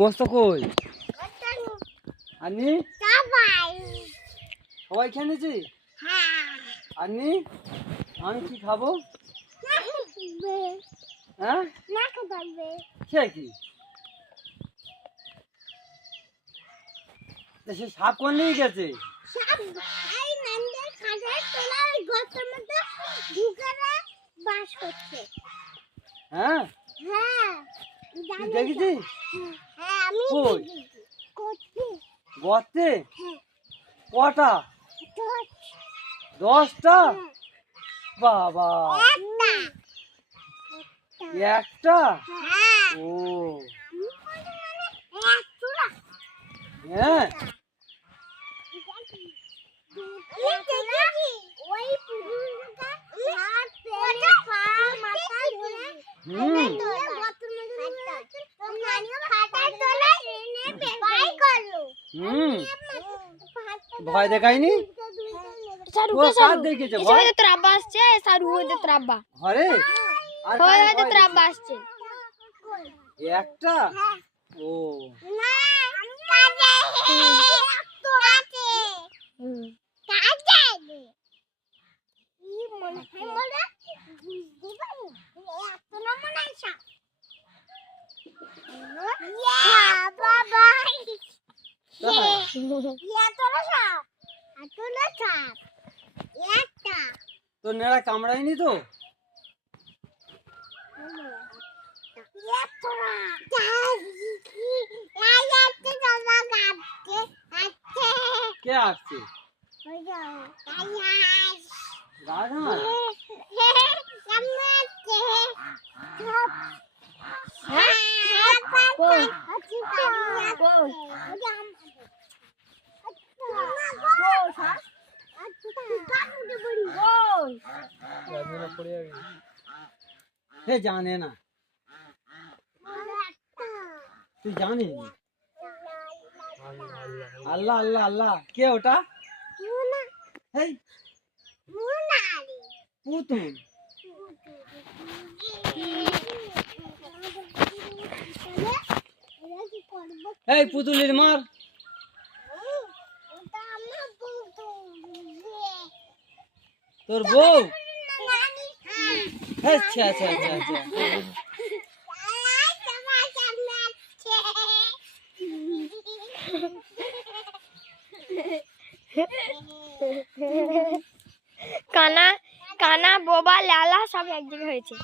গোস্ত কই আনি সবাই খেয়েছি। আনি আমি কি খাবো? হ্যাঁ সে কি সে সাপ কোন নিয়ে গেছে? হ্যাঁ দেখেছি গর্তে কটা? 10টা? বাবা একটা? ও হ্যাঁ ভয় দেখায়নি? দেখেছে একটা? ও তো নেড়া কামড়ায়নি তো? কে আসছে? রাজহাঁস? জানে না তুই জানিস? আল্লাহ আল্লাহ আল্লাহ কে ওটা? পুতুল? এই পুতুলের মার তোর বউ? আচ্ছা আচ্ছা আচ্ছা আচ্ছা কানা কানা বোবা লালা সব এক জায়গায় হয়েছে।